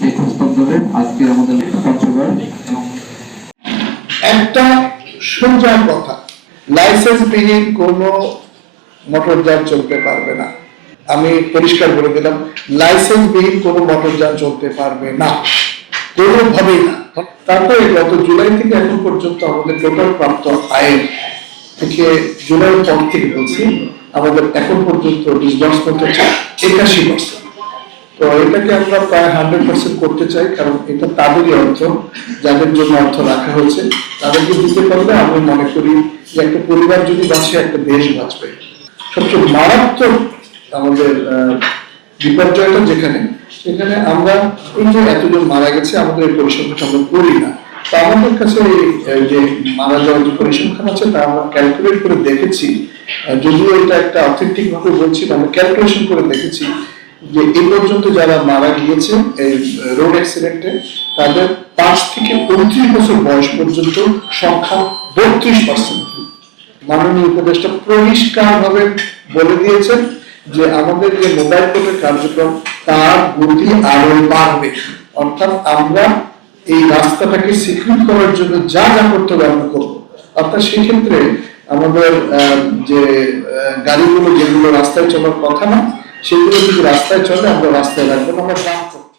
সেই প্রস্তাব আজকে আমাদের পঞ্চগড় একটা সোজা কথা লাইসেন্স কোনো মোটরযান চলতে পারবে না। আমি পরিষ্কার করে দিলাম লাইসেন্স বিহীন কোনো মোটরযান চলতে পারবে না। কোনোভাবেই না। তারপরে গত জুলাই থেকে এখন পর্যন্ত আমাদের টোটাল প্রাপ্ত আয়ের থেকে জুলাই পর থেকে বলছি, আমাদের এখন পর্যন্ত ডিসবার্সমেন্ট হচ্ছে একাশি পার্সেন্ট তো এটাকে আমরা প্রায় হান্ড্রেড পার্সেন্ট করতে চাই, কারণ এটা তাদেরই অর্থ, যাদের জন্য অর্থ রাখা হয়েছে, তাদেরকে দিতে পারলে আমি মনে করি যে একটা পরিবার যদি বাঁচে, একটা দেশ বাঁচবে। সবচেয়ে মারাত্মক আমাদের বিপর্যয়টা যেখানে, সেখানে আমরা এই যে এতজন মারা গেছে, আমাদের এই পরিসংখ্যানটা আমরা করি না। তো আমাদের কাছে এই যে মারা যাওয়ার যে পরিসংখ্যান আছে, তা আমরা ক্যালকুলেট করে দেখেছি। যদিও এটা একটা অথেন্টিক ভাবে বলছি আমরা ক্যালকুলেশন করে দেখেছি যে এই পর্যন্ত যারা মারা গিয়েছে, এই রোড অ্যাক্সিডেন্টে তাদের পাঁচ থেকে পঁয়ত্রিশ বছর বয়স পর্যন্ত সংখ্যা বত্রিশ পার্সেন্ট মাননীয় উপদেষ্টা পরিষ্কার ভাবে বলে দিয়েছেন যে আমাদের যে মোবাইল কোর্টের কার্যক্রম, তার গতি আরও বাড়বে। অর্থাৎ আমরা এই রাস্তাটাকে সিকিউর করার জন্য যা যা করতে হবে আমরা করব। অর্থাৎ সেক্ষেত্রে আমাদের যে গাড়িগুলো যেগুলো রাস্তায় চলার কথা না সেগুলো যদি রাস্তায় চলে আমরা রাস্তায় রাখব আমরা ট্রান্সপোর্ট